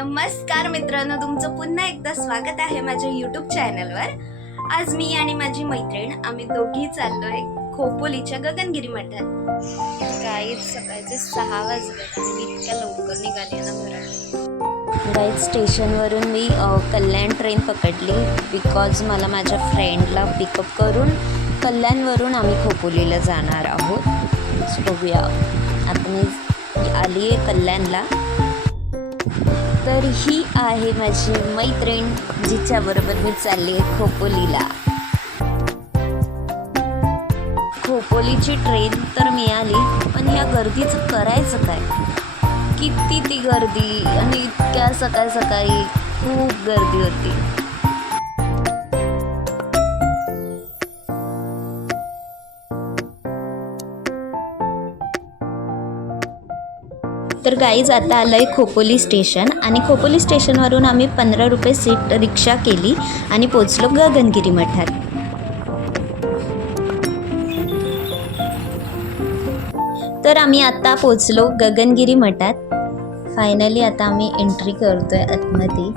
नमस्कार मित्रांनो, तुमचं पुन्हा एकदा स्वागत आहे माझ्या यूट्यूब चॅनलवर। आज मी आणि माझी मैत्रीण आम्ही दोघी चाललोय खोपोलीच्या गगनगिरी मठात। गाईज सकाळचे 6 वाजले आणि मी इतक्या लवकर निघाले ना घरात। गाईज स्टेशनवरून मी कल्याण ट्रेन पकडली बिकॉज मला माझ्या फ्रेंडला पिकअप करून कल्याणवरून आम्ही खोपोलीला जाणार आहोत। सो बघूया, आता मी आली आहे कल्याणला। तर ही आहे माझी मैत्रीण जिच्याबरोबर मी चालली आहे खोपोलीला। खोपोलीची ट्रेन तर मिळाली, पण ह्या गर्दीचं करायचं काय? किती ती गर्दी, आणि इतक्या सकाळ सकाळी खूप गर्दी होती। तर गाईज आता आलं आहे खोपोली स्टेशन, आणि खोपोली स्टेशनवरून आम्ही 15 रुपये सीट रिक्षा केली आणि पोचलो गगनगिरी मठात। तर आम्ही आता पोचलो गगनगिरी मठात। फायनली आता आम्ही एंट्री करतोय आतमध्ये।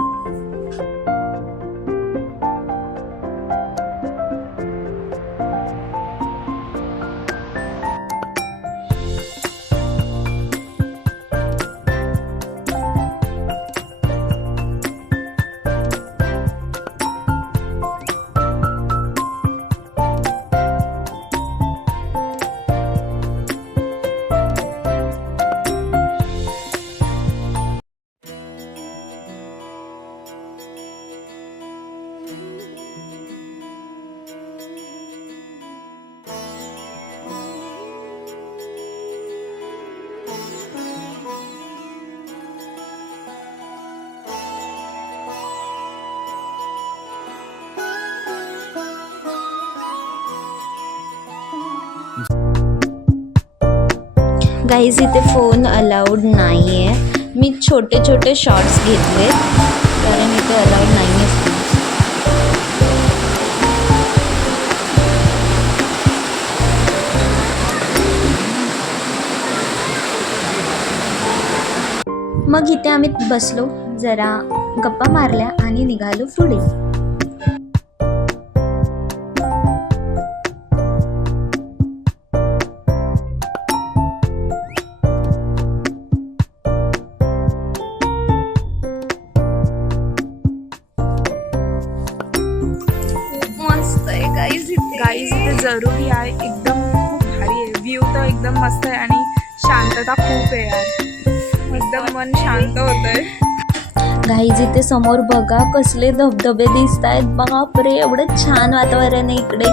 गाईज इथे फोन अलाउड नाही आहे। मी छोटे छोटे शॉट्स घेतले कारण इथे अलाउड नाही आहे फोन। मग इथे आम्ही बसलो, जरा गप्पा मारल्या आणि निघालो पुढे। गाईज इथे जरूर या, एकदम खूप भारी आहे। व्ह्यू तर एकदम मस्त आहे आणि शांतता खूप आहे यार, एकदम मन शांत होतंय। गाईज इथे समोर बघा कसले धबधबे दिसत आहेत। बापरे, एवढं छान वातावरण आहे इकडे,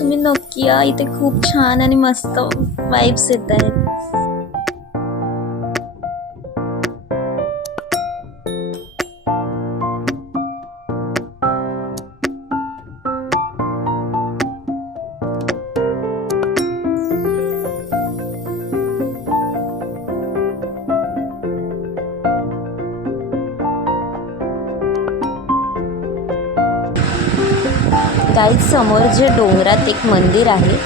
तुम्ही नक्की या। इथे खूप छान आणि मस्त वाइब्स येत आहेत। गाईज समोर जे डोंगरात एक मंदिर आहे,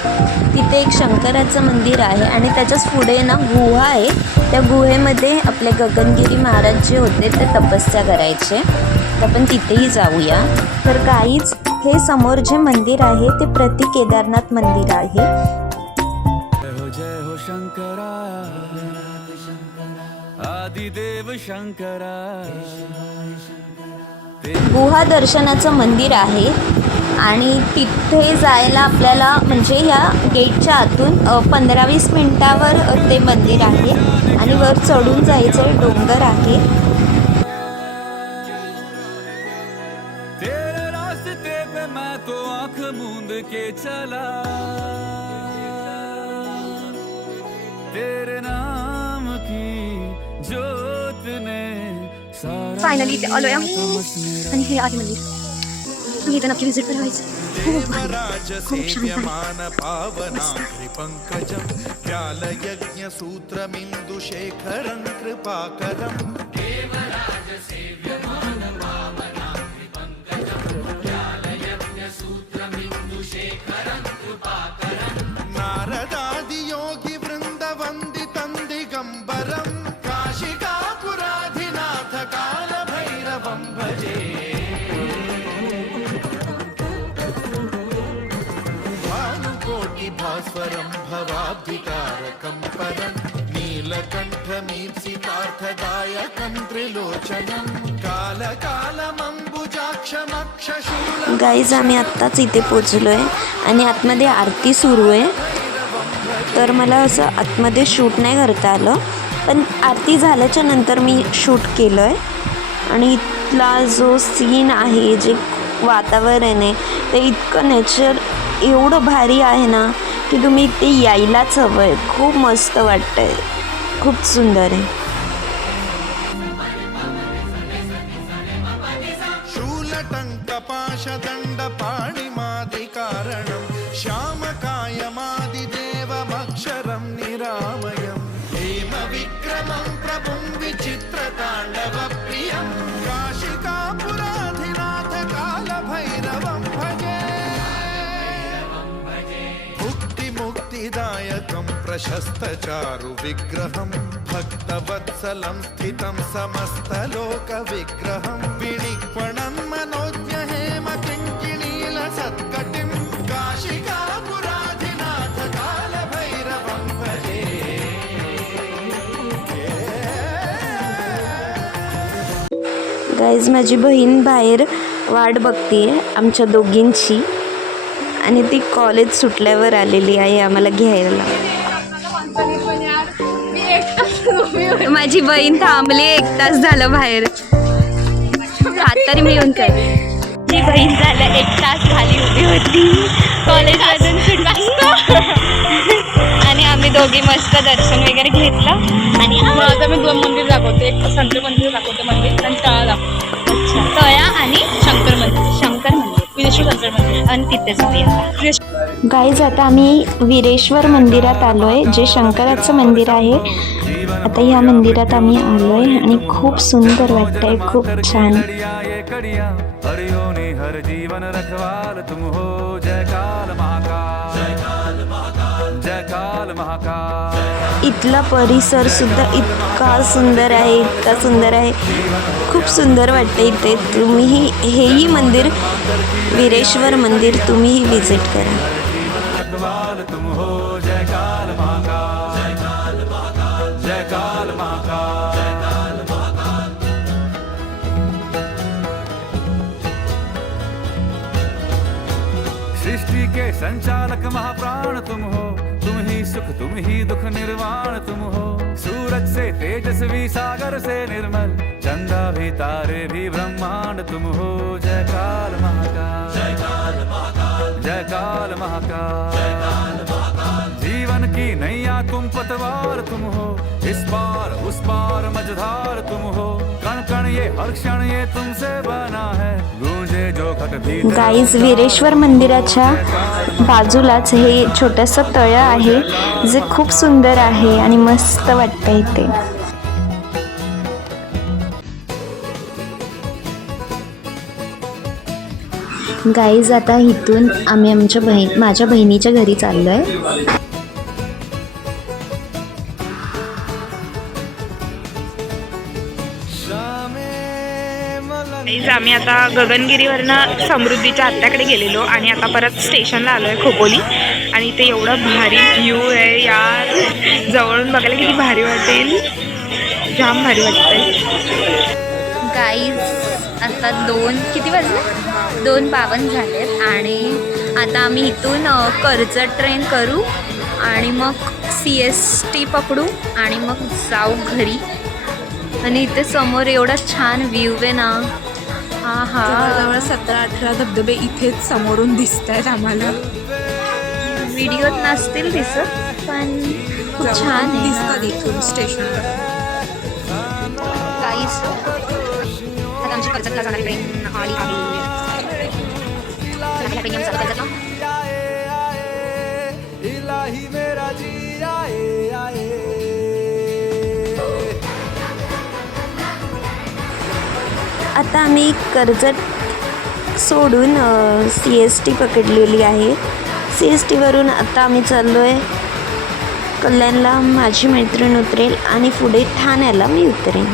तिथे एक शंकराचं मंदिर आहे आणि त्याच्याच पुढे ना गुहा आहे। त्या गुहेमध्ये आपले गगनगिरी महाराज जे होते ते तपस्या करायचे, तर आपण तिथेही जाऊया। तर गाईज हे समोर जे मंदिर आहे ते प्रति केदारनाथ मंदिर आहे। जय हो शंकरा, आदिदेव शंकरा। गुहा दर्शनाचं मंदिर आहे आणि तिथे जायला आपल्याला म्हणजे ह्या गेटच्या आतून 15-20 मिनिटावर ते मंदिर आहे आणि वर चढून जायचं डोंगर आहे। तेरे रास्ते पे मैं तो आँख मूंद के चला, तेरे नाम की ज्योत ने फायनली इथे आलोय आम्ही, आणि हे आहे मंदिर। तुम्ही इथे नक्की व्हिजिट करायचं, खूप भारी, खूप शांत आहे। पंकजं व्यालयज्ञ सूत्रमिंदु शेखरं कृपाकरम् नारदादि योगी वृंद वंदितं दिगंबरं काशिकापुराधिनाथ काल परं नीलकण्ठमीप्सितार्थदायकं त्रिलोचनं कालकालमम्बुजाक्षमक्षशूलं. गाईज आम्ही आत्ताच इथे पोचलोय आणि आतमध्ये आरती सुरू आहे. तर मला असं आतमध्ये शूट नाही करता आलं, पण आरती झाल्याच्या नंतर मी शूट केलं आहे. आणि इथला जो सीन आहे, जे वातावरण आहे, ते इतकं नेचर एवढं भारी आहे ना की तुम्ही ते यायलाच हवं आहे. खूप मस्त वाटतं आहे, खूप सुंदर आहे. शूलटङ्कपाशदण्डपाणिमादिकारणं श्यामकायमादिदेवमक्षरं निरामयं हेमविक्रमं प्रभुं विचित्रताण्डवप्रियं काशिकापुराधिनाथ कालभैरवं भजे. मुक्तिदायकं प्रशस्तचारुविग्रहं भक्तवत्सलं स्थितं समस्तलोकविग्रहं विनिक्वणं मनोज्ञहेमकिङ्किणीलसत्कटिं काशिकापुराधिनाथ कालभैरवं भजे. गाईज माझी बहीण बाहेर वाट बघते आमच्या दोघींची आणि ती कॉलेज सुटल्यावर आलेली आहे आम्हाला घ्यायला. माझी बहीण थांबली, 1 तास झालं बाहेर. तरी मी येऊन काय, माझी बहीण झालं 1 तास खाली उभी होती कॉलेजमधून सुटली. आणि आम्ही दोघी मस्त दर्शन वगैरे घेतलं. आणि आता मी 2 मंदिर दाखवते, एक संत मंदिर दाखवते मंदिर आणि तळा दाखवते. अच्छा, तळा आणि शंकर मंदिर, शंकर मंदिर, विदेशी शंकर मंदिर. आणि तिथे जाऊया. गाईज आता आम्ही वीरेश्वर मंदिरात आलोय, जे शंकराचं मंदिर आहे. आता ह्या मंदिरात आम्ही आलोय आणि खूप सुंदर वाटतंय, खूप छान. हर जीवन रखवाल तुम हो. जय काल महाकाल, जय काल महाकाल. इथला परिसर सुद्धा इतका सुंदर आहे, इतका सुंदर आहे, खूप सुंदर वाटतं इथे. तुम्हीही हेही मंदिर, वीरेश्वर मंदिर, तुम्हीही विजिट करा. तुम हो. जय काल महाकाल, जय काल महाकाल, जय काल महाकाल, जय काल महाकाल. सृष्टि के संचालक महाप्राण तुम हो. तुम ही सुख, तुम ही दुख निर्वाण तुम हो. सूरज से तेजस्वी, सागर से निर्मल, चंदा भी तारे भी ब्रह्मांड तुम हो. जय काल महाकाल, जय काल महाकाल, जय काल महाकाल, जय काल महाकाल. जीवन की नैया तुम पतवार तुम हो. इस पार उस पार मझधार तुम हो. कण कण ये हर क्षण ये तुमसे बना है. गूंजे जो घट भी. गाईज वीरेश्वर मंदिराच्या बाजूलाच हे छोटंसं तळं आहे, जे खूप सुंदर आहे आणि मस्त वाटतं इथे. गाईज आता इथून आम्ही माझ्या बहिणीच्या घरी चाललोय. आम्ही आता गगनगिरीवरनं समृद्धीच्या आत्याकडे गेलेलो आणि आता परत स्टेशनला आलो आहे खोपोली. आणि इथे एवढा भारी व्ह्यू आहे यार, जवळून बघायला किती भारी वाटेल, जाम भारी वाटतंय. गाईज आता किती वाजले 2:52 झालेत आणि आता आम्ही इथून कर्जत ट्रेन करू आणि मग CST पकडू आणि मग जाऊ घरी. आणि इथे समोर एवढा छान व्ह्यू आहे ना. हा जवळ 17-18 धबधबे इथेच समोरून दिसत आहेत आम्हाला. व्हिडिओत नसतील दिसत, पण खूप छान दिसतात इथून स्टेशनवर. गाईज आता आमची कर्जतला जाणारी ट्रेन आली आहे. कर्जतला आता आम्ही कर्जत सोडून CST पकडलेली आहे. CSTवरून आता आम्ही चाललो आहे कल्याणला. माझी मैत्रीण उतरेल आणि पुढे ठाण्याला मी उतरेन.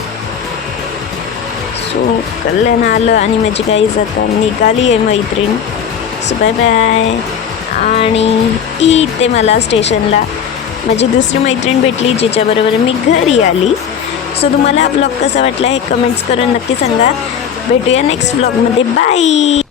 सो कल्याण आलं आणि माझी गाईज आता निघाली आहे मैत्रीण. So bye bye. आणि इथे मला स्टेशनला माझी दुसरी मैत्रीण भेटली जिच्याबरोबर मी घरी आली. सो तुम्हाला हा ब्लॉग कसा वाटला हे कमेंट्स करून नक्की सांगा. भेटूया नेक्स्ट ब्लॉगमध्ये. बाय.